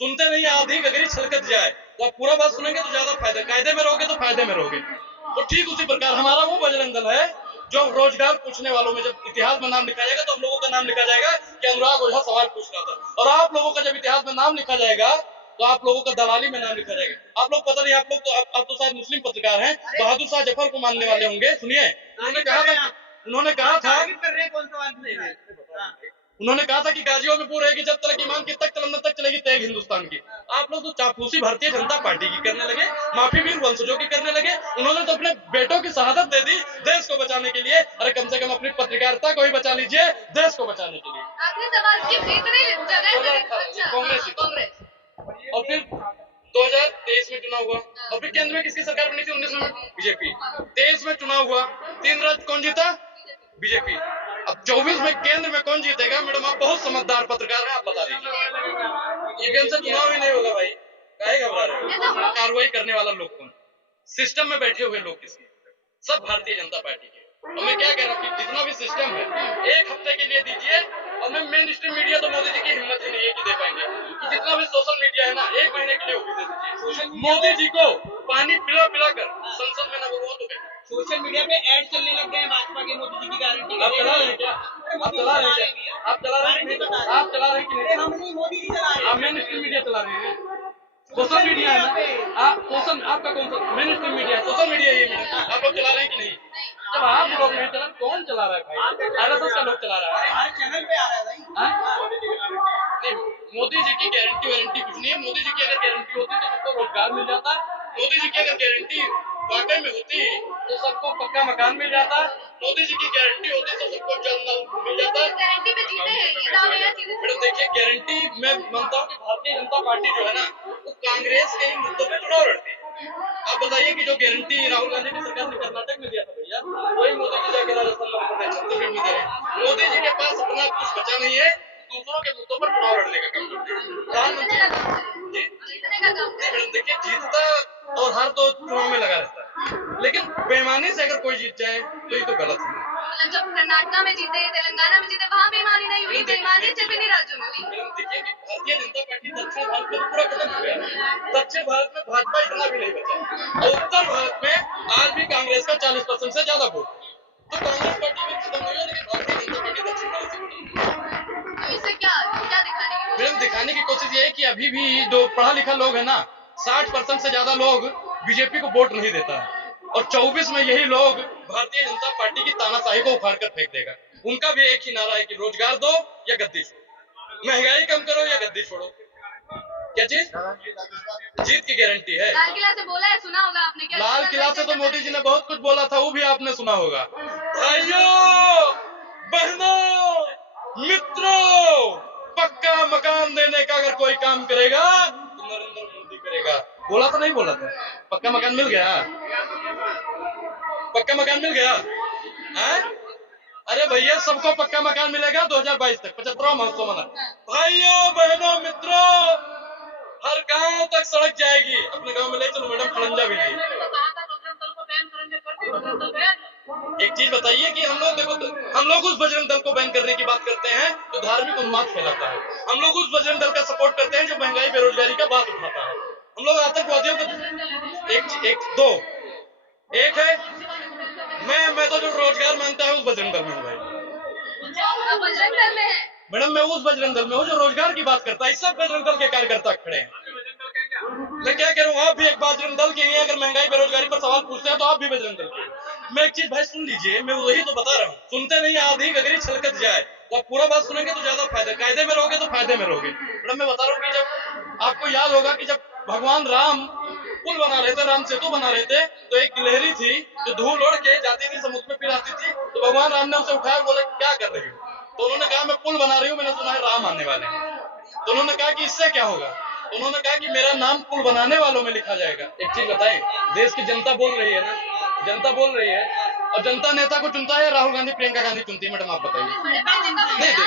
सुनते नहीं, आधी गगरी छलकत जाए। तो आप पूरा बात सुनेंगे तो ज्यादा फायदा, कायदे में रहोगे तो फायदे में रहोगे। तो ठीक उसी प्रकार हमारा वो बजरंग दल है जो रोजगार पूछने वालों में, जब इतिहास में नाम लिखा जाएगा तो हम लोगों का नाम लिखा जाएगा कि अनुराग ओझा सवाल पूछ रहा था, और आप लोगों का जब इतिहास में नाम लिखा जाएगा तो आप लोगों का दलाली में नाम लिखा जाएगा। आप लोग पता नहीं, आप लोग तो आप तो शायद मुस्लिम पत्रकार हैं, बहादुर शाह जफर को मानने वाले होंगे। सुनिए, उन्होंने कहा था कि गाजियों में पूरे कि जब तक ईमान की तक तलम तक चलेगी तेग हिंदुस्तान की। आप लोग तो चापलूसी भारतीय जनता पार्टी की करने लगे, माफी वीर वंशजों की करने लगे। उन्होंने तो अपने बेटों की शहादत दे दी देश को बचाने के लिए। अरे कम से कम अपनी पत्रकारिता को ही बचा लीजिए देश को बचाने के लिए। कांग्रेस और फिर 2023 में चुनाव हुआ, और फिर केंद्र में किसकी सरकार बनी थी? 19 में बीजेपी। 23 में चुनाव हुआ, 3 राज्य कौन जीता? बीजेपी। अब 24 में केंद्र में कौन जीतेगा? मैडम आप बहुत समझदार पत्रकार हैं, आप बता दीजिए। ईवीएम से चुनाव ही नहीं होगा भाई, काहे घबरा रहे हो? कार्रवाई करने वाला लोग कौन? सिस्टम में बैठे हुए लोग किसके? सब भारतीय जनता पार्टी के। और मैं क्या कह रहा हूँ कि जितना भी सिस्टम है 1 हफ्ते के लिए दीजिए, और मैं मेन स्ट्रीम मीडिया तो मोदी जी की हिम्मत ही नहीं है कि दे पाएंगे कि जितना भी सोशल मीडिया है ना 1 महीने के लिए वो भी दे दीजिए। मोदी जी को पानी पिला पिला कर संसद में ना वो तो कहे। सोशल मीडिया पे ऐड चलने लग गए हैं भाजपा के, मोदी जी की गारंटी। आप चला रहे हैं क्या? आप चला रहे हैं क्या? आप चला रहे हैं कि नहीं? आप चला रहे हैं कि नहीं? हम नहीं, मोदी जी चला रहे हैं। आप मेन स्ट्रीम मीडिया चला रहे हैं, सोशल मीडिया है ना? आप सोशल, आपका कौन सा मेन स्ट्रीम मीडिया है? सोशल मीडिया ये मैडम आप लोग चला रहे हैं कि नहीं? जब आप लोग नहीं चला, कौन चला रहा है भाई? आरएसएस का लोग चला रहा है। हर चैनल पे आ रहा है भाई। नहीं, मोदी जी की गारंटी वारंटी कुछ नहीं है। मोदी जी की अगर गारंटी होती तो सबको रोजगार मिल जाता। मोदी जी की अगर गारंटी वाकई में होती तो सबको पक्का मकान मिल जाता। मोदी जी की गारंटी होती तो सबको जल नल मिल जाता। गारंटी पे जीते हैं ये दावे हैं चीजें। मैडम देखिए, गारंटी मैं मानता हूँ कि भारतीय जनता पार्टी जो है ना वो कांग्रेस के ही मुद्दों पे चुनाव लड़ती है। आप बताइए कि जो गारंटी राहुल गांधी की सरकार ने कर्नाटक में दिया था भैया, वही मोदी जी जाके राजस्थान में छत्तीसगढ़ में दे रहे हैं। मोदी जी के पास अपना कुछ बचा नहीं है, दूसरों के मुद्दों पर चुनाव लड़ने का काम करते हैं। प्रधानमंत्री मैडम देखिए, जीतता और हार तो चुनाव में लगा रहता है, लेकिन बेईमानी से अगर कोई जीत जाए तो ये तो गलत है। जब कर्नाटक में जीते, तेलंगाना में जीते, वहाँ बेईमानी नहीं हुई, बेईमानी सिर्फ इन्हीं राज्यों में हुई। मैडम देखिए कि भारतीय जनता पार्टी दक्षिण भारत में पूरा खत्म हो गया। दक्षिण भारत में भाजपा इतना भी नहीं बचा, और उत्तर भारत में आज भी कांग्रेस का 40% से ज्यादा वोट। तो कांग्रेस पार्टी में खत्म हो गया, लेकिन भारतीय जनता पार्टी दक्षिण भारत से खत्म। तो इससे क्या दिखाने की मैडम दिखाने की कोशिश ये है कि अभी भी जो पढ़ा लिखा लोग है ना, 60% से ज्यादा लोग बीजेपी को वोट नहीं देता है, और 24 में यही लोग भारतीय जनता पार्टी की तानाशाही को उखाड़ कर फेंक देगा। उनका भी एक ही नारा है कि रोजगार दो या गद्दी छोड़ो, महंगाई कम करो या गद्दी छोड़ो। क्या चीज? जीत की गारंटी है। लाल किला से बोला है, सुना होगा आपने क्या? लाल किला से तो मोदी जी ने बहुत कुछ बोला था, वो भी आपने सुना होगा। भाइयों बहनों मित्रों, पक्का मकान देने का अगर कोई काम करेगा तो नरेंद्र मोदी करेगा। बोला था नहीं बोला था? पक्का मकान मिल गया? पक्का मकान मिल गया है? अरे भैया सबको पक्का मकान मिलेगा 2022 तक, 75वां महोत्सव मना। भाइयों बहनों मित्रों, हर गांव तक सड़क जाएगी। अपने गांव में ले चलो मैडम, खड़ंजा भी नहीं। एक चीज बताइए कि हम लोग उस बजरंग दल को बैन करने की बात करते हैं जो धार्मिक उन्माद फैलाता है। हम लोग उस बजरंग दल का सपोर्ट करते हैं जो महंगाई बेरोजगारी का बात उठाता है। हम लोग आतंकवादियों को एक है मैं तो जो रोजगार मांगता है उस बजरंग दल में हूँ भाई। बजरंग दल में है मैडम, मैं उस बजरंग दल में हूँ जो रोजगार की बात करता है। सब बजरंग दल के कार्यकर्ता खड़े हैं। मैं क्या कह रहा हूँ, आप भी एक बजरंग दल के हैं। अगर महंगाई बेरोजगारी पर सवाल पूछते हैं तो आप भी बजरंग दल के। मैं एक चीज भाई सुन लीजिए, मैं वही तो बता रहा हूँ। सुनते नहीं, आधी गगरी छलकत जाए। तो आप पूरा बात सुनेंगे तो ज्यादा फायदा, कायदे में रहोगे तो फायदे में रहोगे। मैडम मैं बता रहा हूँ कि जब आपको याद होगा कि जब भगवान राम पुल बना रहे थे, राम सेतु बना रहे थे, तो एक गिलहरी थी जो धूल ओढ़ के जाती थी समुद्र में फिर आती थी। तो भगवान राम ने उसे उठाया, बोले क्या कर रही हो? तो उन्होंने कहा मैं पुल बना रही हूँ, मैंने सुना है राम आने वाले हैं। तो उन्होंने कहा कि इससे क्या होगा? तो उन्होंने कहा कि मेरा नाम पुल बनाने वालों में लिखा जाएगा। एक चीज बताएं, देश की जनता बोल रही है ना, जनता बोल रही है, और जनता नेता को चुनता है राहुल गांधी प्रियंका गांधी चुनती है। मैडम आप बताइए। नहीं देखिए,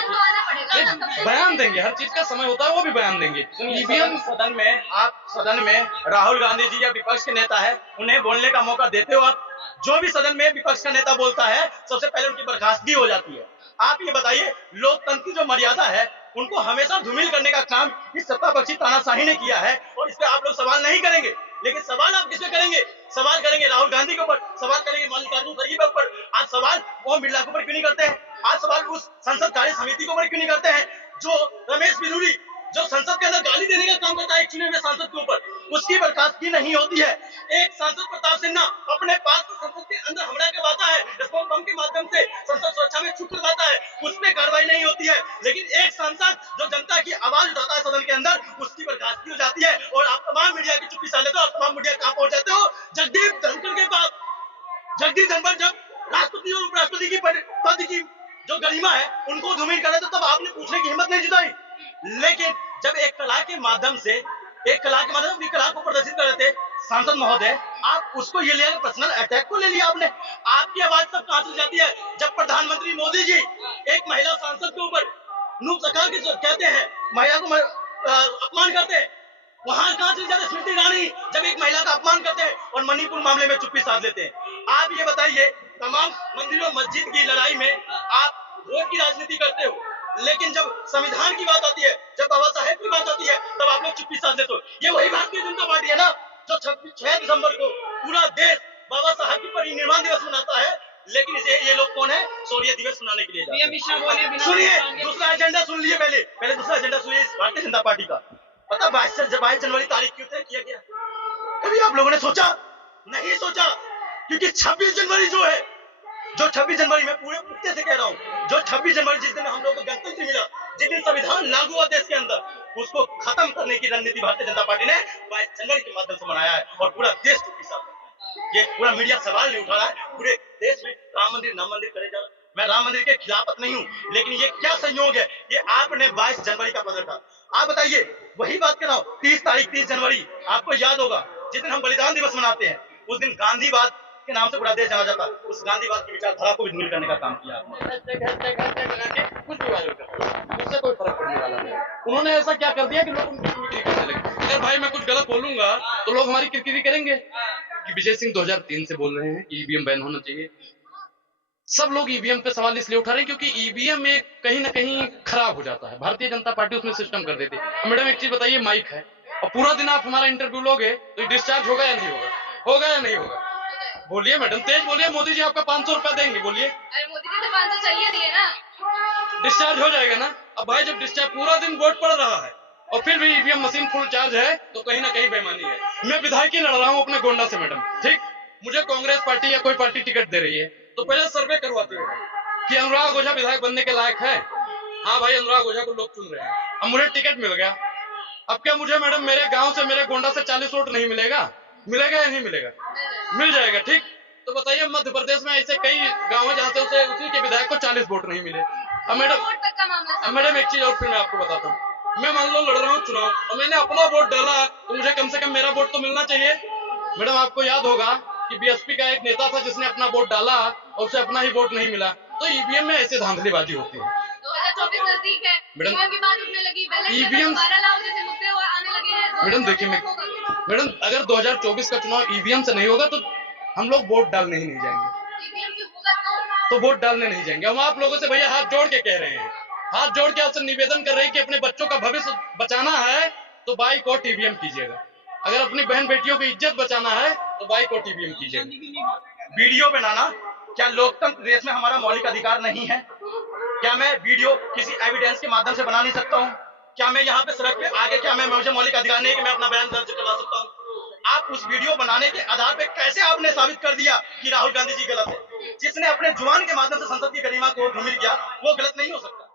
बयान देंगे, हर चीज का समय होता है, वो भी बयान देंगे। ईवीएम सदन में, आप सदन में राहुल गांधी जी या विपक्ष के नेता है, उन्हें बोलने का मौका देते हो आप? जो भी सदन में विपक्ष का नेता बोलता है सबसे पहले उनकी बर्खास्तगी हो जाती है। आप ये बताइए, लोकतंत्र की जो मर्यादा है उनको हमेशा धूमिल करने का काम इस सत्तापक्षी तानाशाही ने किया है, और इस पे आप लोग सवाल नहीं करेंगे। लेकिन सवाल आप किसपे करेंगे? सवाल करेंगे राहुल गांधी के ऊपर, सवाल करेंगे मल्लिकार्जुन खड़गे के ऊपर। आज सवाल ओम बिरला के ऊपर क्यों नहीं करते हैं? आज सवाल उस संसद कार्य समिति के ऊपर क्यों नहीं करते हैं जो रमेश बिधूरी, जो संसद के अंदर गाली देने का काम करता है एक चुने हुए सांसद के ऊपर, उसकी बर्खास्तगी नहीं होती है। एक सांसद प्रताप सिन्हा अपने पास तो संसद के अंदर हमला करवाता है, स्मोक बम के माध्यम से संसद सुरक्षा में चूक करवाता है, उस पर कार्रवाई नहीं होती है। लेकिन एक सांसद जो जनता की आवाज उठाता है सदन के अंदर, उसकी बर्खास्तगी हो जाती है, और आप तमाम मीडिया की चुप्पी साध लेते हो। और तमाम मीडिया कहां पहुंच जाते हो? जगदीप धनखड़ के पास। जगदीप धनखड़ जब राष्ट्रपति और उपराष्ट्रपति की पद की जो गरिमा है उनको धूमिल कर रहे थे, तब आपने पूछने की हिम्मत नहीं जुटाई। लेकिन जब एक कला के माध्यम से अपनी कला को प्रदर्शित कर रहे थे सांसद महोदय, आप उसको ये लिया, पर्सनल अटैक को ले लिया आपने। आपकी आवाज तब कहां चल जाती है जब प्रधानमंत्री मोदी जी एक महिला सांसद के ऊपर नूप सका के जो कहते हैं, महिला को अपमान करते हैं, वहां कहां चल जाते स्मृति ईरानी जब एक महिला का अपमान करते हैं और मणिपुर मामले में चुप्पी साध लेते हैं। आप ये बताइए, तमाम मंदिरों मस्जिद की लड़ाई में आप वोट की राजनीति करते हो, लेकिन जब संविधान की बात आती है, जब बाबा साहेब की बात आती है, तब आप लोग चुप्पी साध लेते हो। ये वही भारतीय जनता पार्टी है ना जो 6 दिसंबर को पूरा देश बाबा साहेब की परिनिर्वाण दिवस मनाता है, लेकिन ये लोग कौन है? शौर्य दिवस मनाने के लिए जाते हैं। सुनिए, दूसरा एजेंडा सुन लीजिए, पहले दूसरा एजेंडा सुनिए भारतीय जनता पार्टी का। पता 22 जनवरी तारीख क्यों तय किया गया? कभी आप लोगों ने सोचा? नहीं सोचा, क्योंकि 26 जनवरी जो 26 जनवरी में पूरे पुख्ते से कह रहा हूँ, जो 26 जनवरी जिस दिन हम लोग को गणतंत्र मिला, जिस दिन संविधान लागू हुआ देश के अंदर, उसको खत्म करने की रणनीति भारतीय जनता पार्टी ने 22 जनवरी के माध्यम से बनाया है, और पूरा देश चुप्पी साध करता है। ये पूरा मीडिया सवाल नहीं उठा रहा है, पूरे देश में राम मंदिर करे जा रहा है। मैं राम मंदिर के खिलाफत नहीं हूँ, लेकिन ये क्या संयोग है, ये आपने 22 जनवरी का पद रखा। आप बताइए, वही बात कर रहा हूँ, 30 जनवरी आपको याद होगा, जिस दिन हम बलिदान दिवस मनाते हैं, उस दिन गांधीवाद के नाम से पूरा देश जाना जाता है। उस गांधीवाद की विचारधारा को भी धूमिल करने का काम किया आपने। कुछ भी वायरल करते, उससे कोई फर्क पड़ने वाला नहीं। उन्होंने ऐसा क्या कर दिया कि लोग उनकी किरकिरी करने लगे। अगर भाई मैं कुछ गलत बोलूंगा तो लोग हमारी किरकिरी करेंगे कि विजय सिंह 2003 से बोल रहे हैं कि ईवीएम बैन होना चाहिए। सब लोग ईवीएम पे सवाल इसलिए उठा रहे हैं क्योंकि ईवीएम में कहीं ना कहीं खराब हो जाता है। भारतीय जनता पार्टी उसमें सिस्टम कर देती है। मैडम एक चीज बताइए, माइक है और पूरा दिन आप हमारा इंटरव्यू लोगे तो डिस्चार्ज होगा या नहीं होगा? होगा या नहीं होगा? बोलिए मैडम, तेज बोलिए। मोदी जी आपका 500 रुपया देंगे, बोलिए। अरे मोदी जी तो 500 चाहिए दिए ना। डिस्चार्ज हो जाएगा ना। अब भाई जब डिस्चार्ज पूरा दिन वोट पड़ रहा है और फिर भी ईवीएम मशीन फुल चार्ज है, तो कहीं ना कहीं बेईमानी है। मैं विधायकी लड़ रहा हूँ अपने गोंडा से मैडम, ठीक। मुझे कांग्रेस पार्टी या कोई पार्टी टिकट दे रही है तो पहले सर्वे करवाती है कि अनुराग ओझा विधायक बनने के लायक है। हाँ भाई, अनुराग ओझा को लोग चुन रहे हैं। अब मुझे टिकट मिल गया, अब क्या मुझे मैडम मेरे गांव से, मेरे गोंडा से 40 वोट नहीं मिलेगा? मिलेगा या नहीं मिलेगा? मिल जाएगा, ठीक। तो बताइए, मध्य प्रदेश में ऐसे कई गांव है जहां से उसी के विधायक को 40 वोट नहीं मिले। अब मैडम एक चीज और फिर मैं आपको बताता हूँ। मैं मान लो लड़ रहा हूँ चुनाव और मैंने अपना वोट डाला, तो मुझे कम से कम मेरा वोट तो मिलना चाहिए। मैडम आपको याद होगा कि बीएसपी का एक नेता था जिसने अपना वोट डाला और उसे अपना ही वोट नहीं मिला। तो ईवीएम में ऐसे धांधलीबाजी होती है। 2024 नजदीक है, ईवीएम की बात उठने लगी, ईवीएम जैसे मुद्दे आने लगे हैं। मैडम देखिए, मैडम अगर 2024 का चुनाव ईवीएम से नहीं होगा तो हम लोग वोट डालने ही नहीं जाएंगे। तो वोट डालने नहीं जाएंगे। हम आप लोगों से भैया हाथ जोड़ के कह रहे हैं, हाथ जोड़ के आपसे निवेदन कर रहे हैं कि अपने बच्चों का भविष्य बचाना है तो बाइकआउट ईवीएम कीजिएगा। अगर अपनी बहन बेटियों की इज्जत बचाना है तो बाइकआउट ईवीएम कीजिएगा। वीडियो बनाना क्या लोकतंत्र देश में हमारा मौलिक अधिकार नहीं है? क्या मैं वीडियो किसी एविडेंस के माध्यम से बना नहीं सकता हूँ? क्या मैं यहाँ पे सड़क पे आगे, क्या मुझे मौलिक अधिकार नहीं है कि मैं अपना बयान दर्ज करवा सकता हूँ? आप उस वीडियो बनाने के आधार पे कैसे आपने साबित कर दिया कि राहुल गांधी जी गलत है? जिसने अपने जुबान के माध्यम से संसद की गरिमा को धूमिल किया, वो गलत नहीं हो सकता।